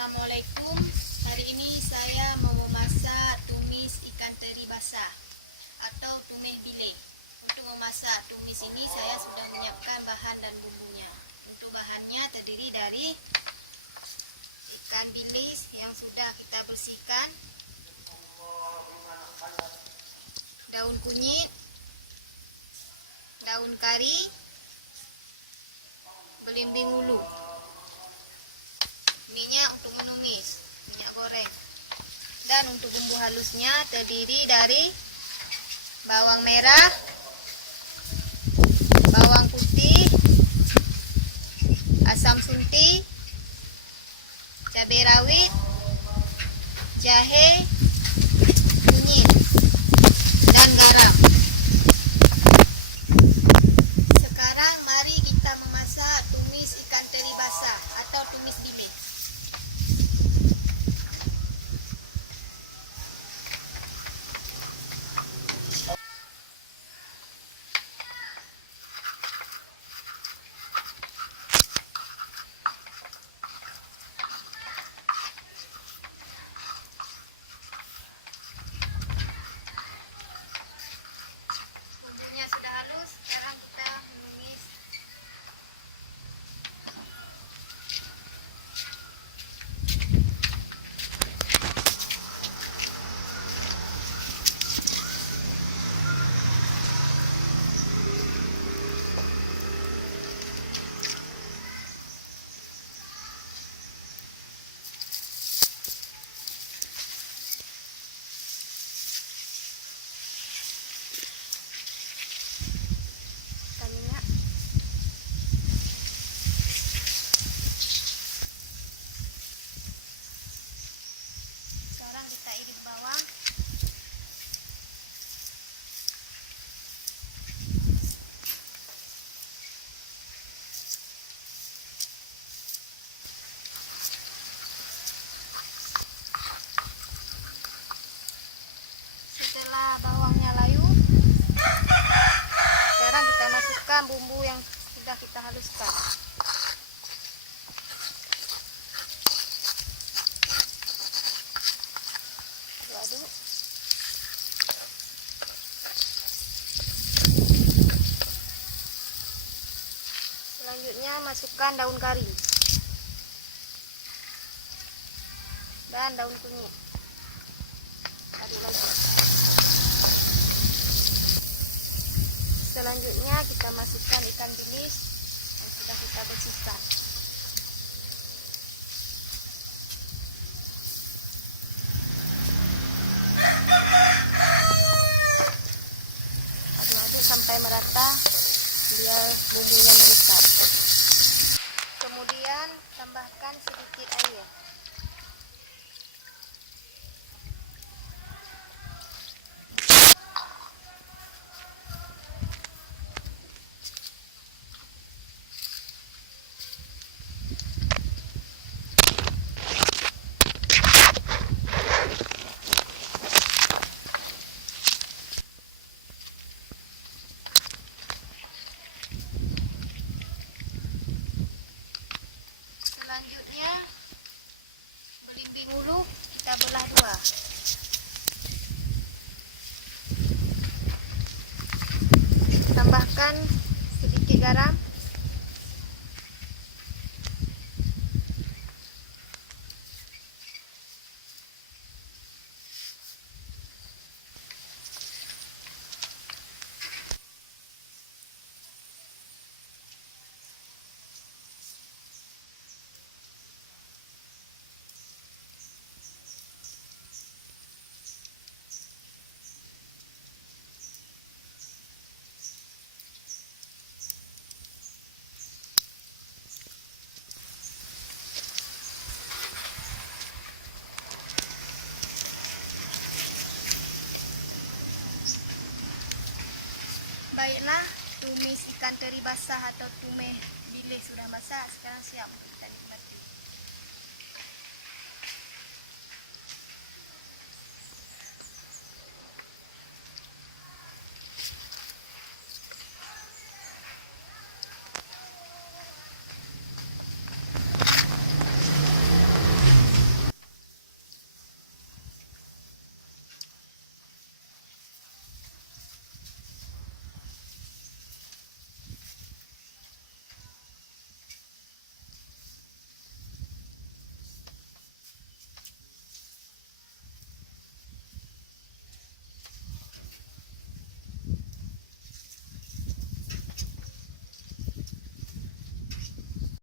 Assalamualaikum. Hari ini saya mau memasak tumis ikan teri basah atau tumis bilis. Untuk memasak tumis ini saya sudah menyiapkan bahan dan bumbunya. Untuk bahannya terdiri dari ikan bilis yang sudah kita bersihkan, daun kunyit, daun kari, belimbing ulu. Minyak untuk menumis, minyak goreng. Dan untuk bumbu halusnya terdiri dari bawang merah, bawang putih, asam sunti, cabai rawit, jahe, kunyit, dan garam. Sekarang mari kita memasak tumis ikan teri basah atau tumis bilis. Bumbunya sudah halus, sekarang kita menumis. Minyak. Sekarang kita iris bawang. Setelah bawangnya layu, sekarang kita masukkan bumbu yang sudah kita haluskan. Aduk. Selanjutnya masukkan daun kari dan daun kunyit. Aduk lagi. Selanjutnya kita masukkan ikan bilis yang sudah kita bersihkan. Aduk-aduk sampai merata biar bumbunya meresap. Kemudian tambahkan sedikit air. Selanjutnya belimbing ulu kita belah dua. Tambahkan sedikit garam. Baiklah, tumis ikan teri basah atau tumis bilis sudah masak. Sekarang siap kita nikmati.